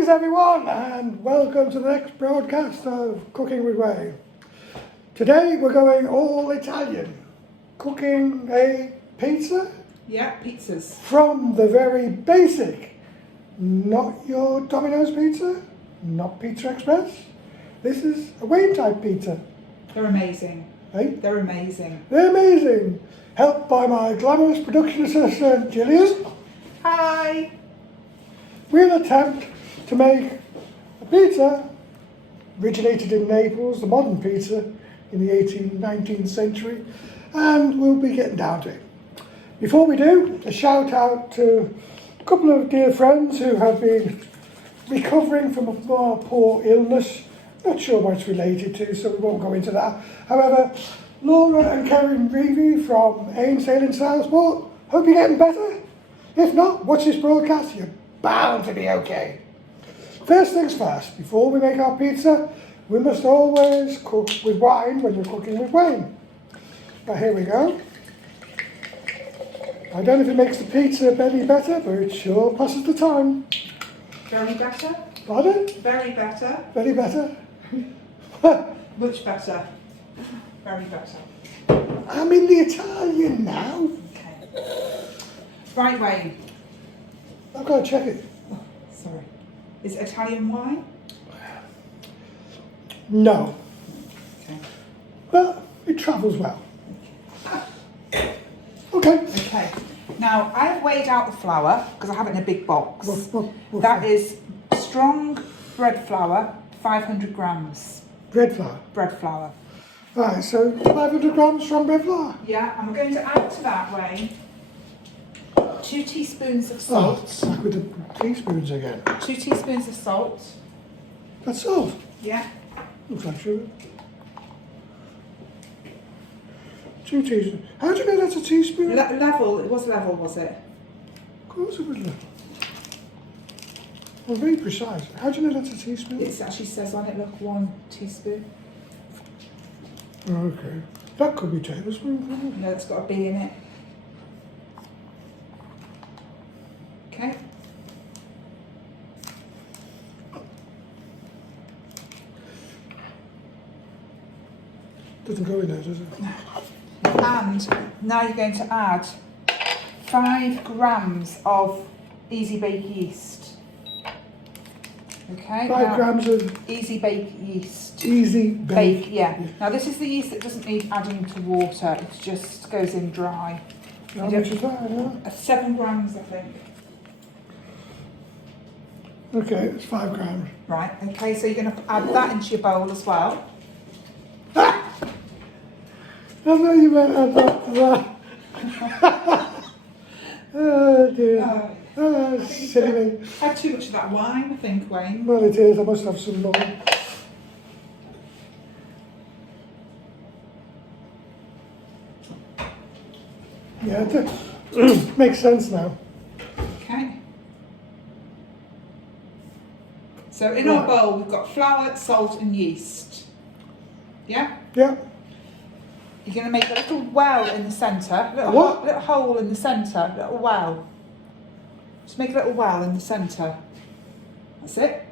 Greetings everyone and welcome to the next broadcast of Cooking with Wayne. Today we're going all Italian, cooking a pizza. Yeah, pizzas. From the very basic, not your Domino's pizza, not Pizza Express. This is a Wayne type pizza. They're amazing. Hey? They're amazing. They're amazing. Helped by my glamorous production assistant Gillian. Hi. We'll attempt to make a pizza originated in Naples, the modern pizza in the 18th, 19th century, and we'll be getting down to it. Before we do, a shout out to a couple of dear friends who have been recovering from a poor illness. Not sure what it's related to, so we won't go into that. However, Laura and Karen Reevy from Ainsale in Southport, hope you're getting better. If not, watch this broadcast, you're bound to be okay. First things first, before we make our pizza, we must always cook with wine when you're cooking with Wayne. Now here we go. I don't know if it makes the pizza any better, but it sure passes the time. Very better. Pardon? Very better. Very better? Much better. Very better. I'm in the Italian now. Okay. Right, Wayne. I've got to check it. Oh, sorry. Is it Italian wine? No. Okay. But it travels well. Okay. Okay. Now, I've weighed out the flour because I have it in a big box. What That is strong bread flour, 500 grams. bread flour. Bread flour. Right, so 500 grams strong bread flour. Yeah, and we're going to add to that, Wayne, 2 teaspoons of Oh, salt. stuck with the teaspoons again. 2 teaspoons of salt. That's salt. Yeah. Looks like sugar. 2 teaspoons. How do you know that's a teaspoon? Level, it was level, was it? Of course it was level. Well, very precise. How do you know that's a teaspoon? It actually says on it, look, 1 teaspoon. Okay. That could be tablespoon, couldn't it? No, it's got a B in it. Okay. Doesn't go in there, does it? And now you're going to add 5 grams of easy bake yeast. Okay. 5 grams of easy bake yeast. easy bake. Yeah. Now this is the yeast that doesn't need adding to water. It just goes in dry. How much is that? Yeah? 7 grams, I think. Okay, it's 5 grams. Right. Okay. So you're going to add that into your bowl as well. I know you meant add that to that. Oh dear. Oh, silly me. I had too much of that wine, I think, Wayne. Well, it is. I must have some more. Yeah, it makes sense now. Okay. So in our bowl, we've got flour, salt, and yeast. Yeah? Yeah. You're going to make a little well in the centre. What? Little hole in the centre. Little well. Just make a little well in the centre. That's it.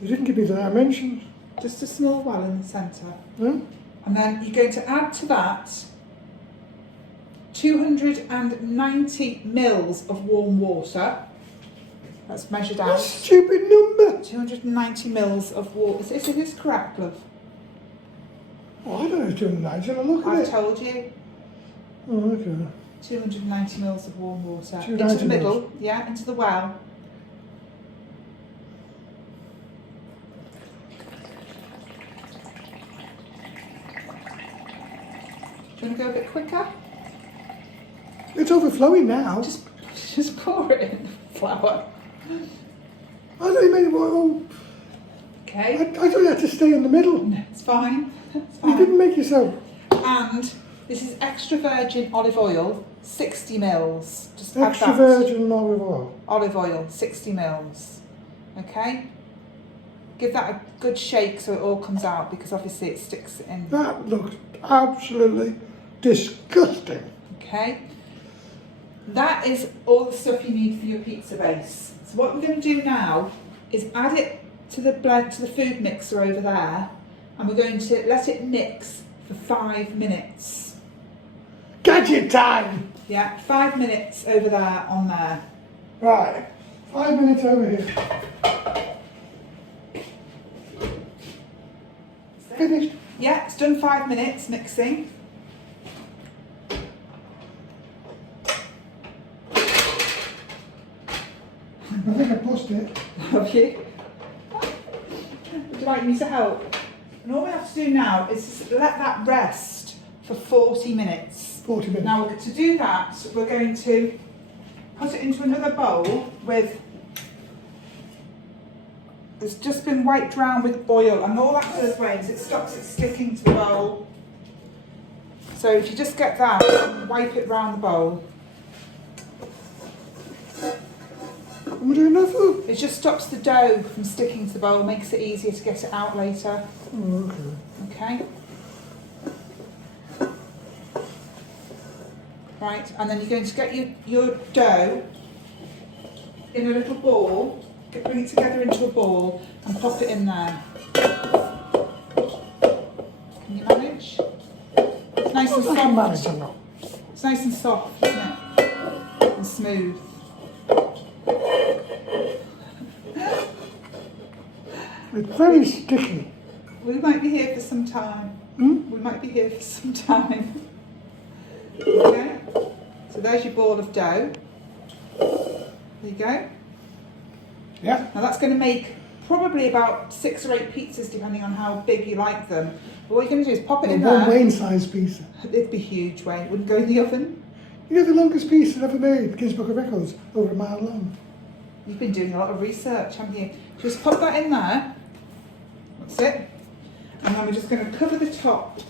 You didn't give me the dimensions. Just a small well in the centre. Hmm? And then you're going to add to that 290 mils of warm water. That's measured out. That's a stupid number. 290 mils of water. Is this correct, love? Oh, I don't know if 290. Shall I look at I've it? told you. Oh, okay. 290 mils of warm water. 290 Into the middle, mils. yeah, into the well. Do you want to go a bit quicker? It's overflowing now. Just pour it in the flour. I thought you meant, well, Okay. I thought you had to stay in the middle. No, it's fine. It's You fine. didn't make yourself. And this is extra virgin olive oil, 60 mils. Just add Extra that. virgin olive oil. Olive oil, 60 mils. Okay? Give that a good shake so it all comes out because obviously it sticks in. That looks absolutely disgusting. Okay? That is all the stuff you need for your pizza base. So what we're going to do now is add it to the food mixer over there, and we're going to let it mix for 5 minutes. Gadget time! Yeah, 5 minutes over there on there. Right, 5 minutes over here. Finished. Yeah, it's done 5 minutes mixing. I think I pushed it. Have you? Would you like me to help? And all we have to do now is just let that rest for 40 minutes. 40 minutes. Now, to do that, we're going to put it into another bowl with, it's just been wiped round with oil, and all that does is it stops it sticking to the bowl. So if you just get that and wipe it round the bowl, Am I doing that for? it just stops the dough from sticking to the bowl, makes it easier to get it out later. Oh, okay. Okay. Right, and then you're going to get your dough in a little ball, bring it together into a ball and pop it in there. Can you manage? It's nice and I can manage soft. or not. It's nice and soft, isn't it? And smooth. It's very sticky. We might be here for some time. Hmm? We might be here for some time. Okay, so there's your ball of dough. There you go. Yeah. Now that's going to make probably about 6 or 8 pizzas depending on how big you like them. But what you're going to do is pop it in One there. Wayne size pizza. It'd be huge, Wayne. It wouldn't go in the oven. You know the longest pizza ever made, Guinness Book of Records, over a mile long. You've been doing a lot of research, haven't you? Just pop that in there. That's it. And then we're just going to cover the top.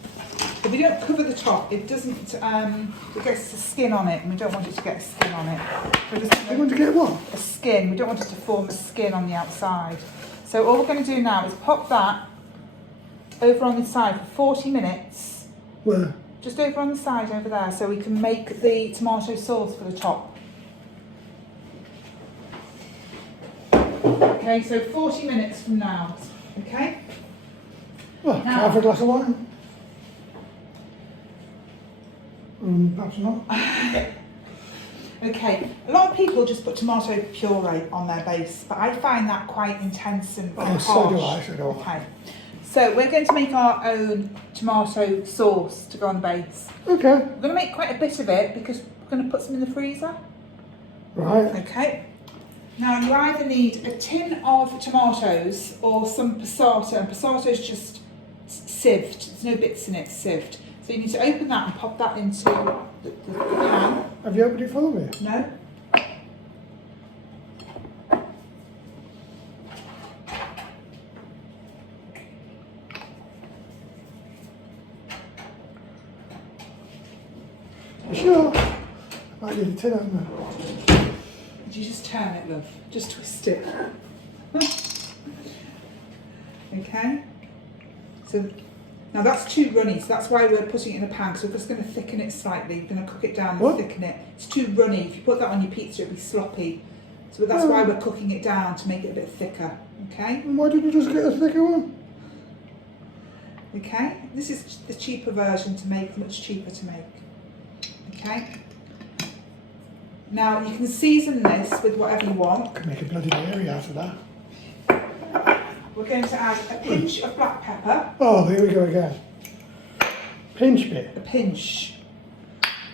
If we don't cover the top, it doesn't, it gets the skin on it, and we don't want it to get a skin on it. We're just You going want to get what? a skin. We don't want it to form a skin on the outside. So all we're going to do now is pop that over on the side for 40 minutes. Where? Just over on the side over there, so we can make the tomato sauce for the top. Okay, so 40 minutes from now. Okay? Well, can I have a glass of wine? Perhaps not. Okay, a lot of people just put tomato puree on their base, but I find that quite intense and Oh, harsh. so do I, so do I. Okay, so we're going to make our own tomato sauce to go on the base. Okay. We're going to make quite a bit of it because we're going to put some in the freezer. Right. Okay. Now you either need a tin of tomatoes or some passata, and passata is just sieved. There's no bits in it, sieved. So you need to open that and pop that into the pan. Have you opened it for me? No? You sure? I might need a tin opener. Did you just turn it, love? Just twist it. Okay. So now that's too runny, so that's why we're putting it in a pan, because we're just going to thicken it slightly. We're going to cook it down and What? thicken it. It's too runny. If you put that on your pizza, it'll be sloppy. So that's why we're cooking it down to make it a bit thicker. Okay? And why didn't you just get a thicker one? Okay? This is the cheaper version to make, much cheaper to make. Okay? Now you can season this with whatever you want. Could make a bloody dairy out of that. We're going to add a pinch of black pepper. Oh, here we go again. Pinch bit. A pinch.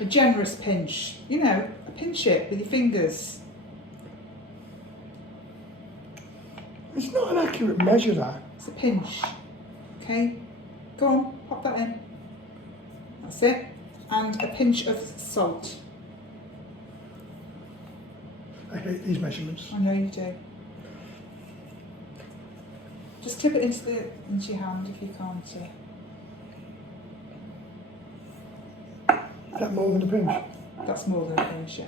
A generous pinch. You know, pinch it with your fingers. It's not an accurate measure, that. It's a pinch. Okay? Go on, pop that in. That's it. And a pinch of salt. I hate these measurements. I know you do. Just tip it into your hand if you can't see. Is that more than a pinch? That's more than a pinch, yeah.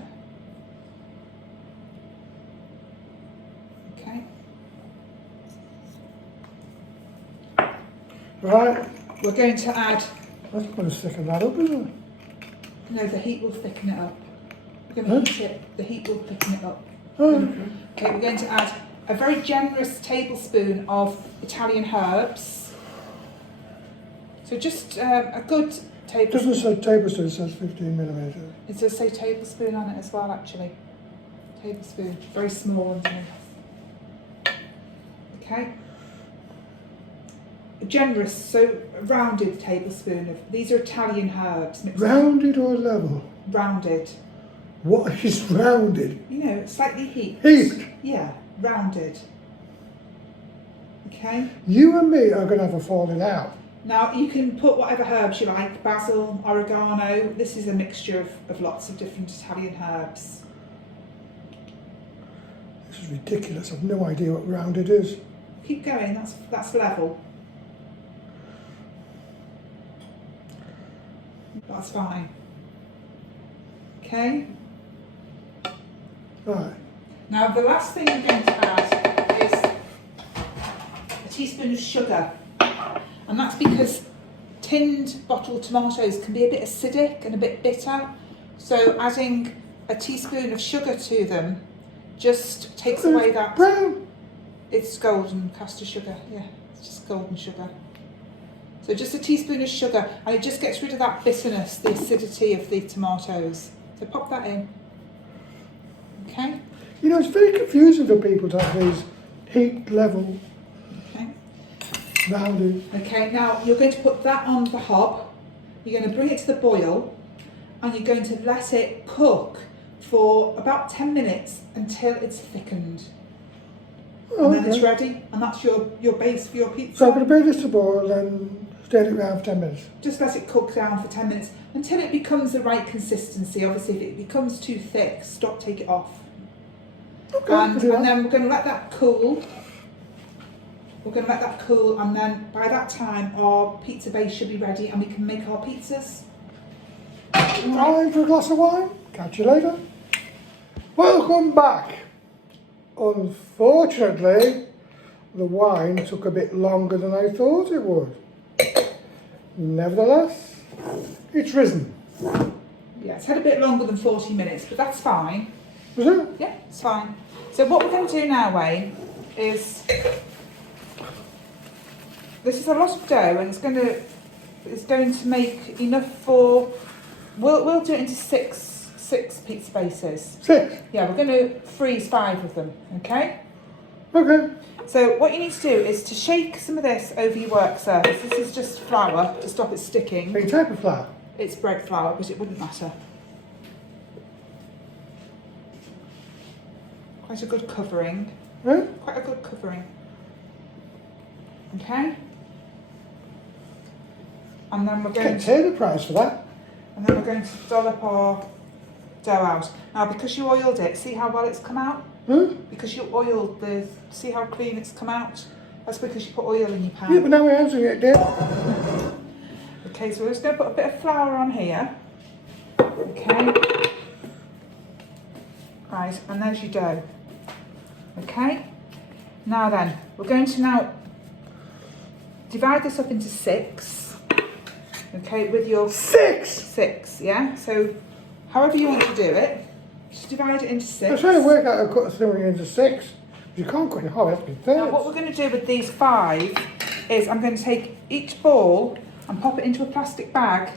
Okay. Right. We're going to add, That's going to thicken that up, isn't it? no, the heat will thicken it up. We're going to heat it. The heat will thicken it up. Oh, okay. Okay, we're going to add a very generous tablespoon of Italian herbs. So just a good It tablespoon. doesn't say tablespoon, it says 15mm. It does say tablespoon on it as well, actually. Tablespoon, very small underneath. Okay. A generous, so a rounded tablespoon of, these are Italian herbs. Rounded or level? Rounded. What is rounded? You know, slightly heaped. Heaped? Yeah, rounded. Okay. You and me are going to have a falling out. Now you can put whatever herbs you like, basil, oregano. This is a mixture of lots of different Italian herbs. This is ridiculous. I've no idea what rounded is. Keep going, that's level. That's fine. Okay. Right. Now the last thing I'm going to add is a teaspoon of sugar. And that's because tinned bottled tomatoes can be a bit acidic and a bit bitter. So adding a teaspoon of sugar to them just takes away that. Brown. It's golden caster sugar, yeah, it's just golden sugar. So just a teaspoon of sugar, and it just gets rid of that bitterness, the acidity of the tomatoes. So pop that in. Okay. You know, it's very confusing for people to have these heat level Okay. rounded. Okay, now you're going to put that on the hob, you're going to bring it to the boil, and you're going to let it cook for about 10 minutes until it's thickened. Oh, And then it's okay. ready, and that's your base for your pizza. So I'm going to bring this to boil and stir it around for 10 minutes. Just let it cook down for 10 minutes until it becomes the right consistency. Obviously, if it becomes too thick, stop, take it off. Okay. And then we're going to let that cool. We're going to let that cool, and then by that time, our pizza base should be ready, and we can make our pizzas. Time for a glass of wine. Catch you later. Welcome back. Unfortunately, the wine took a bit longer than I thought it would. Nevertheless, it's risen. Yeah, it's had a bit longer than 40 minutes, but that's fine. Was it? Yeah, it's fine. So what we're going to do now, Wayne, is this is a lot of dough, and it's going to make enough for. We'll do it into six pizza bases. 6. Yeah, we're going to freeze 5 of them. Okay. Okay. So what you need to do is to shake some of this over your work surface. This is just flour to stop it sticking. Any type of flour? It's bread flour, but it wouldn't matter. Quite a good covering. Huh? Quite a good covering. Okay. And then we're going Can't pay the price for that. to dollop our dough out. Now, because you oiled it, see how well it's come out? Huh? Because you oiled see how clean it's come out? That's because you put oil in your pan. Yeah, but now we're answering it, dear. Okay, so we're just going to put a bit of flour on here. Okay. Right, and there's your dough. Okay. Now then, we're going to divide this up into 6. Okay, with your 6, yeah? So, however you want to do it, just divide it into 6. I'm trying to work out how to cut something into 6. You can't cut it half, it has to be thirds. Now what we're going to do with these 5 is I'm going to take each ball and pop it into a plastic bag,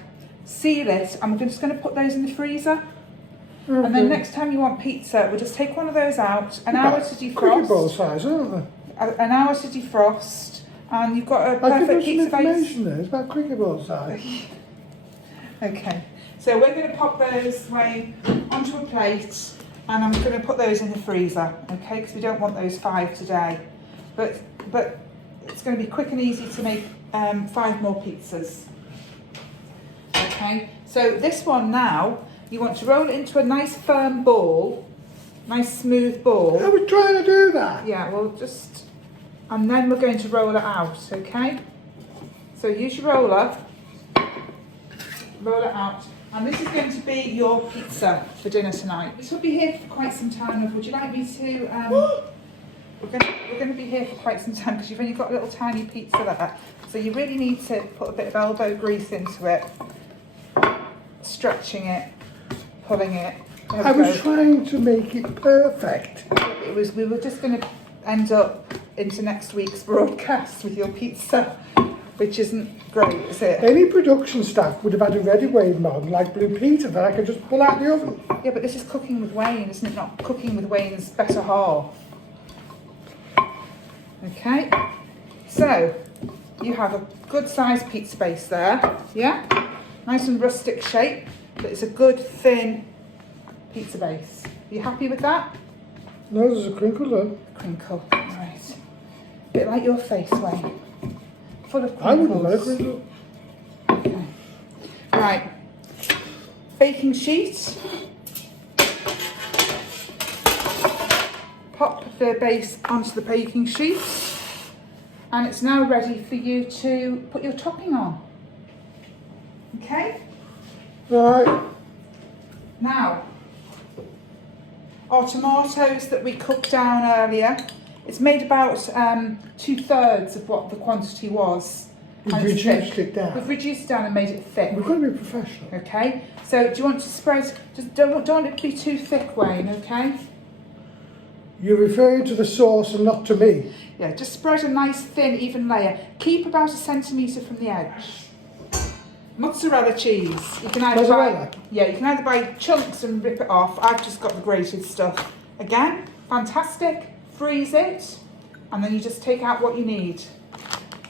seal it, and we're just going to put those in the freezer. Okay. And then next time you want pizza, we'll just take one of those out, an hour to Cricket ball defrost, size, aren't they? an hour to defrost, and you've got a I think perfect there's some pizza base. information there. It's about cricket ball size. Okay, so we're going to pop those onto a plate, and I'm going to put those in the freezer, okay, because we don't want those 5 today. But it's going to be quick and easy to make 5 more pizzas. Okay, so this one now, you want to roll it into a nice firm ball, nice smooth ball. I was trying to do that. Yeah, and then we're going to roll it out, okay? So use your roller, roll it out, and this is going to be your pizza for dinner tonight. This will be here for quite some time. Would you like me to? We're going to be here for quite some time because you've only got a little tiny pizza there, so you really need to put a bit of elbow grease into it, stretching it, pulling it. I was trying to make it perfect. We were just going to end up into next week's broadcast with your pizza, which isn't great, is it? Any production staff would have had a ready wave mod like Blue Peter that I could just pull out the oven. Yeah, but this is cooking with Wayne, isn't it? Not cooking with Wayne's better half. Okay, so you have a good sized pizza base there, yeah? Nice and rustic shape, but it's a good thin pizza base. Are you happy with that? No, there's a crinkle though. Crinkle, right. Bit like your face, Wayne. Full of crinkles. I wouldn't like a crinkle. Okay. Right. Baking sheet. Pop the base onto the baking sheet. And it's now ready for you to put your topping on. Okay? Right. Now, our tomatoes that we cooked down earlier, it's made about 2/3 of what the quantity was. We've And it's reduced thick. it down. We've reduced it down and made it thick. We've got to be professional. Okay, so do you want to spread, just don't want it to be too thick, Wayne, okay? You're referring to the sauce and not to me. Yeah, just spread a nice thin, even layer. Keep about 1 centimetre from the edge. Mozzarella cheese. You can either Mozzarella? you can either buy chunks and rip it off. I've just got the grated stuff. Again, fantastic. Freeze it, and then you just take out what you need.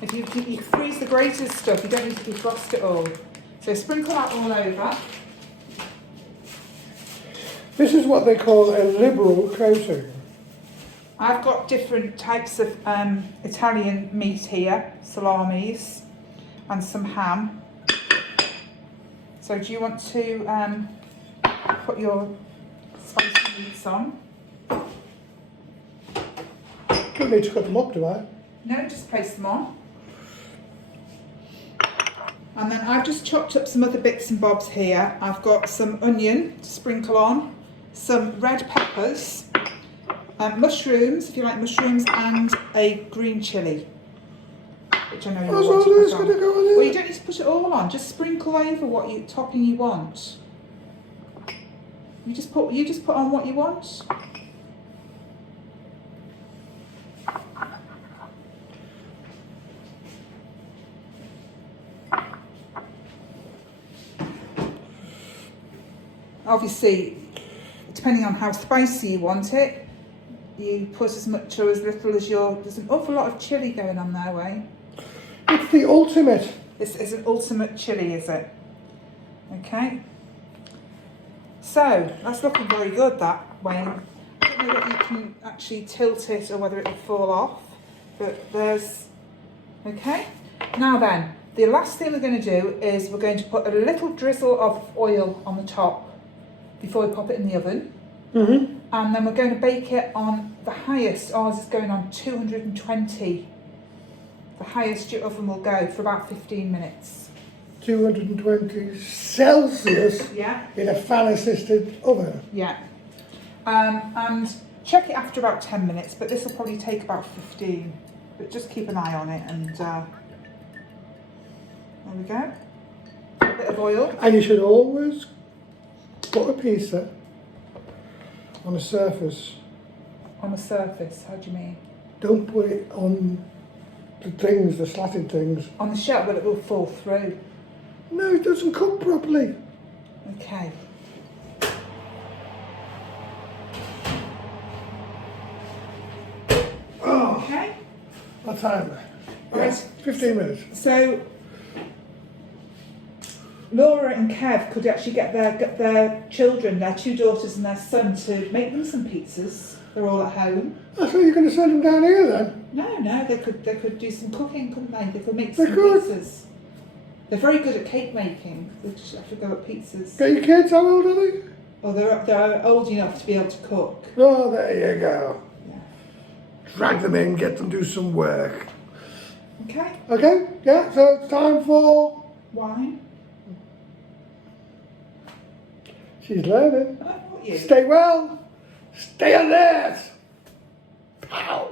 If you freeze the grated stuff, you don't need to defrost it all. So sprinkle that all over. This is what they call a liberal coating. I've got different types of Italian meat here, salamis and some ham. So do you want to put your spicy meats on? Don't need to cut them up, do I? No, just place them on. And then I've just chopped up some other bits and bobs here. I've got some onion to sprinkle on, some red peppers, mushrooms, if you like mushrooms, and a green chilli, which I know you That's want all to there's put on. going to go on Well, there. you don't need to put it all on. Just sprinkle over what topping you want. You just put on what you want. Obviously, depending on how spicy you want it, you put as much or as little as there's an awful lot of chilli going on there, Wayne. It's the ultimate. It's an ultimate chilli, is it? Okay. So, that's looking very good, that, Wayne. I don't know whether you can actually tilt it or whether it will fall off, but there's... Okay. Now then, the last thing we're going to do is we're going to put a little drizzle of oil on the top before we pop it in the oven. Mm-hmm. And then we're going to bake it on the highest. Ours is going on 220. The highest your oven will go for about 15 minutes. 220 Celsius Yeah. in a fan-assisted oven. Yeah. And check it after about 10 minutes, but this will probably take about 15. But just keep an eye on it, and there we go. A bit of oil. And you should always put a pizza on a surface. On a surface, how do you mean? Don't put it on the things, the slatted things. On the shelf, but it will fall through. No, it doesn't cook properly. Okay. Oh, Okay. what time? Right. Yes, 15 minutes. So Laura and Kev could actually get their children, their 2 daughters and their son, to make them some pizzas. They're all at home. I thought you were going to send them down here then. No, they could do some cooking, couldn't they? They could make They some could. pizzas. They're very good at cake making. They just have to go at pizzas. Get your kids, how old are they? Oh, they're old enough to be able to cook. Oh, there you go. Yeah. Drag them in, get them to do some work. Okay. Okay, yeah, so it's time for... Wine. She's learning. I thought you. Stay well, stay alert. Pow.